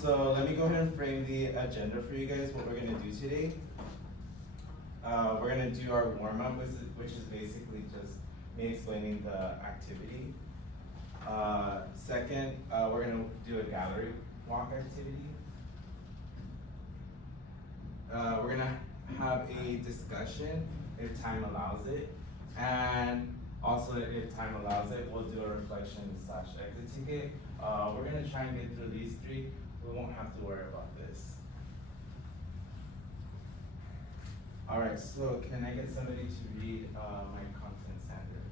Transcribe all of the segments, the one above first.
So let me go ahead and frame the agenda for you guys, what we're gonna do today. We're gonna do our warm-up, which is basically just me explaining the activity. Second, we're gonna do a gallery walk activity. We're gonna have a discussion if time allows it. And also if time allows it, we'll do a reflection/exit ticket. We're gonna try and get through these three. We won't have to worry about this. All right, so can I get somebody to read my content standard?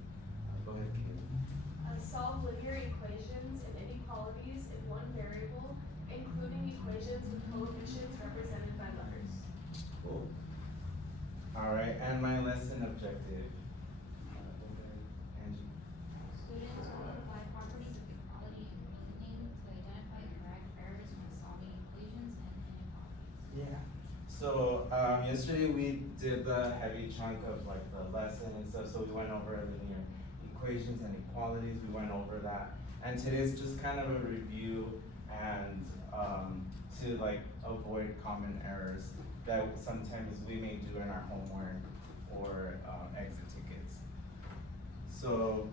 Go ahead, Kate. Solve linear equations and inequalities in one variable, including equations with coefficients represented by letters. Cool. All right, and my lesson objective. Go ahead, Angie. Students will apply properties of equality and reasoning to identify correct errors when solving equations and inequalities. Yeah. So yesterday we did the heavy chunk of like the lesson and stuff. So we went over linear equations and inequalities. We went over that, and today's just kind of a review and to like avoid common errors that sometimes we may do in our homework or exit tickets. So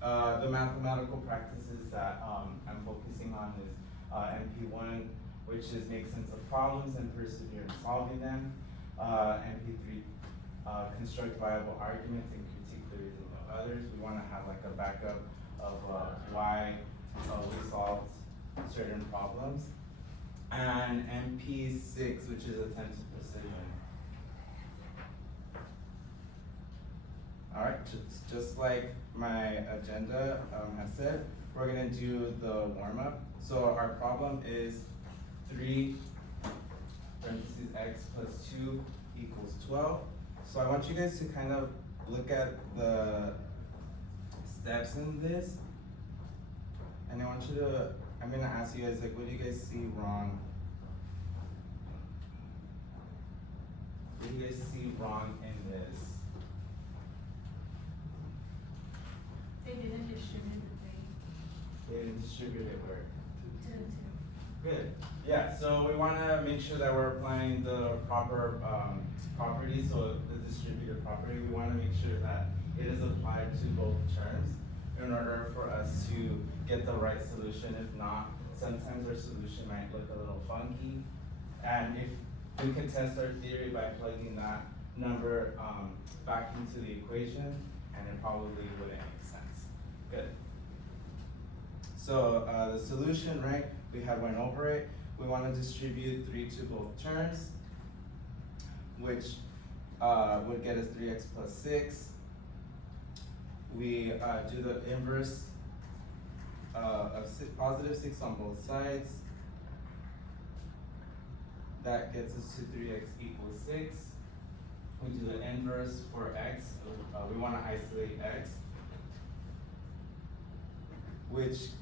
the mathematical practices that I'm focusing on is MP1, which is make sense of problems and persevere in solving them. MP3, construct viable arguments and critique the reasoning of others. We want to have like a backup of why we solved certain problems. And MP6, which is attentive precision. All right, just like my agenda has said, we're gonna do the warm-up. So our problem is 3 parentheses x plus 2 equals 12. So I want you guys to kind of look at the steps in this, and I want you to, I'm gonna ask you guys, like, what do you guys see wrong? What do you guys see wrong in this? They didn't distribute the thing They didn't distribute it where? to the two. Good. Yeah, so we wanna make sure that we're applying the proper property, so the distributed property, we wanna make sure that it is applied to both terms in order for us to get the right solution. If not, sometimes our solution might look a little funky. And if we could test our theory by plugging that number back into the equation, and it probably wouldn't make sense. Good. So the solution, right, we had went over it. We want to distribute 3 to both terms, which would get us 3x plus 6. We do the inverse of positive 6 on both sides. That gets us to 3x equals 6. We do the inverse for x. We want to isolate x, which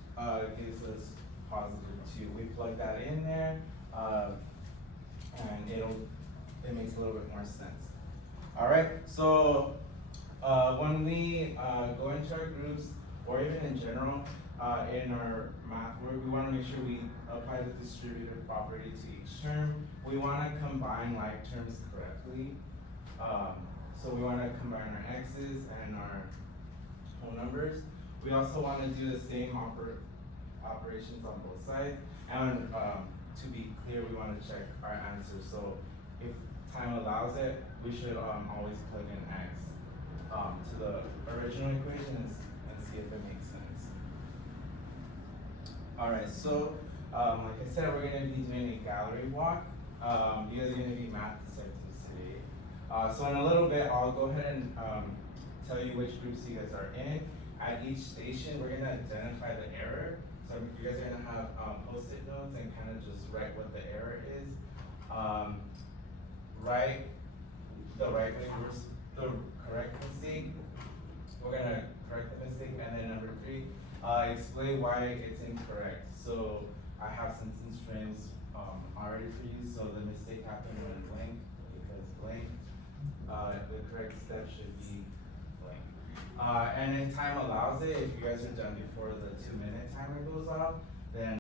gives us positive 2. We plug that in there, and it makes a little bit more sense. All right, so when we go into our groups, or even in general, in our math work, we want to make sure we apply the distributive property to each term. We want to combine like terms correctly. So we want to combine our x's and our whole numbers. We also want to do the same operations on both sides. And to be clear, we want to check our answers. So if time allows it, we should always plug in x to the original equation and see if it makes sense. All right, so like I said, we're going to be doing a gallery walk. You guys are going to be math detectives today. So in a little bit, I'll go ahead and tell you which groups you guys are in. At each station, we're going to identify the error. So you guys are going to have post-it notes and kind of just write what the error is. Write the right way, the correct mistake. We're going to correct the mistake. And then number 3, explain why it's incorrect. So I have sentence frames already for you. So the mistake happened when blank, because blank. The correct step should be blank. And if time allows it, if you guys are done before the 2-minute timer goes off, then